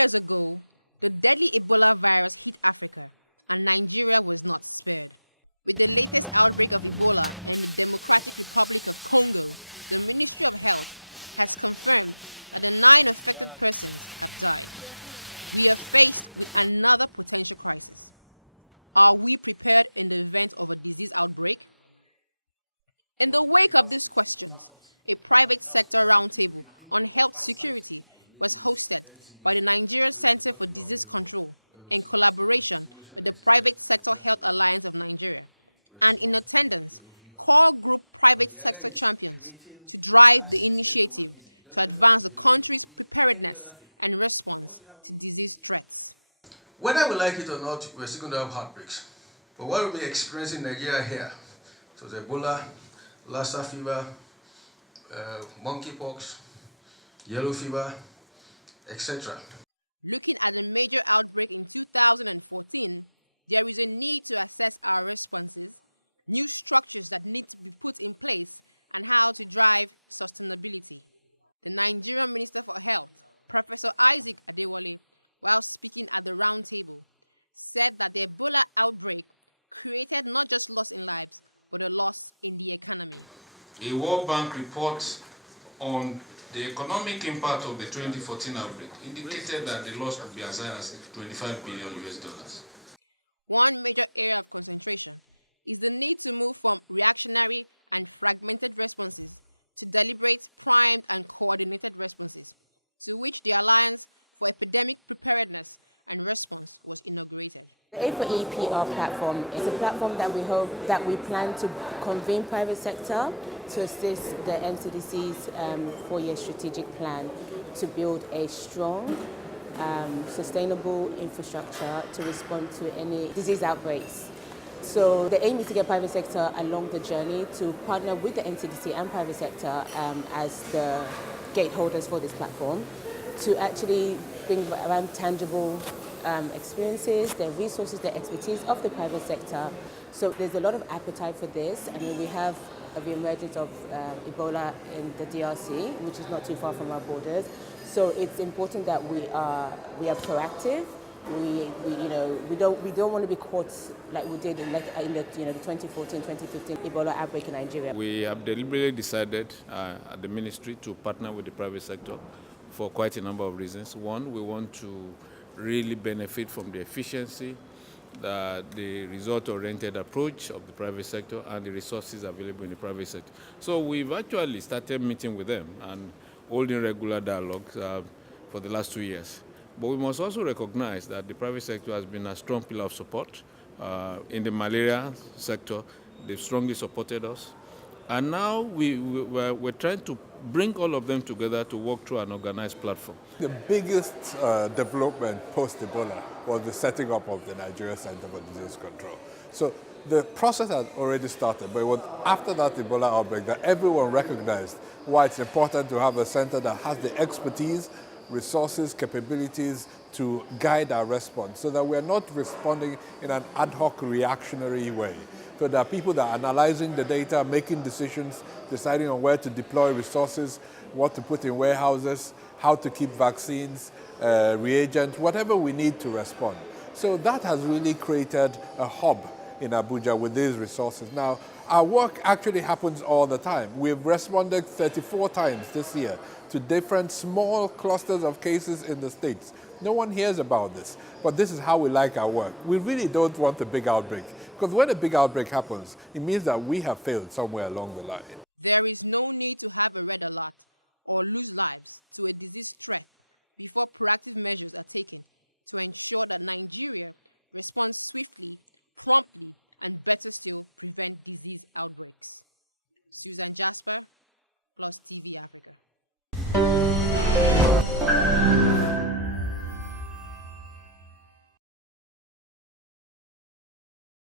years ago, the deadly Ebola virus hit Africa, and Nigeria was not spared. With the latest outbreak of Ebola in the Democratic Republic of Congo, the Ministry of Health has confirmed that the 9 affected persons have died. We are faced with another potential crisis. Are we prepared in the event of a disease outbreak? In the wake of these questions, a private sector roundtable on health security was hosted by the Nigerian Center for Disease Control in collaboration with the Private Sector Health Alliance of Nigeria, and in attendance, core group private sector champions to drive the initiative to advance the country's preparedness and response to disease threats. Whether we like it or not, we're still going to have outbreaks. But what we're experiencing in Nigeria here, so the Ebola, Lassa fever, monkeypox, yellow fever, etc. Looking at the major outbreak in 2014, there is a need to assess our responses, new structures that need to be put in place, and how to drive sustainability. The Nigerian Minister for Health, Professor Isaac Adewale, while speaking at the roundtable, said that the Ebola outbreak created not just loss in lives, but a loss in the economy. A World Bank report on the economic impact of the 2014 outbreak indicated that the loss could be as high as $25 billion. One major area of concentration is the need to move from reactionary and fragmented responses to deliberate, primed, and coordinated responses, to which the Alliance for Epidemic Preparedness and Response was inaugurated. The A4EPR platform is a platform that we plan to convene private sector to assist the NCDC's 4-year strategic plan to build a strong, sustainable infrastructure to respond to any disease outbreaks. So the aim is to get private sector along the journey to partner with the NCDC and private sector as the gateholders for this platform to actually bring around tangible experiences, the resources, the expertise of the private sector. So there's a lot of appetite for this. I mean, we have a re-emergence of Ebola in the DRC, which is not too far from our borders. So it's important that we are proactive. We don't want to be caught like we did in the 2014-2015 Ebola outbreak in Nigeria. We have deliberately decided at the ministry to partner with the private sector for quite a number of reasons. One, we want to really benefit from the efficiency, the result-oriented approach of the private sector and the resources available in the private sector. So we've actually started meeting with them and holding regular dialogues for the last 2 years. But we must also recognize that the private sector has been a strong pillar of support. In the malaria sector, they've strongly supported us. And now we're trying to bring all of them together to work through an organized platform. The biggest development post-Ebola was the setting up of the Nigeria Center for Disease Control. So the process had already started, but it was after that Ebola outbreak that everyone recognized why it's important to have a center that has the expertise, resources, capabilities to guide our response so that we're not responding in an ad hoc reactionary way. So there are people that are analyzing the data, making decisions, deciding on where to deploy resources, what to put in warehouses, how to keep vaccines, reagents, whatever we need to respond. So that has really created a hub in Abuja with these resources. Now, our work actually happens all the time. We've responded 34 times this year to different small clusters of cases in the states. No one hears about this, but this is how we like our work. We really don't want a big outbreak, because when a big outbreak happens, it means that we have failed somewhere along the line. There is no need to have a red alert or lose lives to a disease threat before proactive measures are taken to ensure that Nigeria responds swiftly, promptly, and better still, prevent disease outbreaks. Susan Jasper, Plus TV Africa.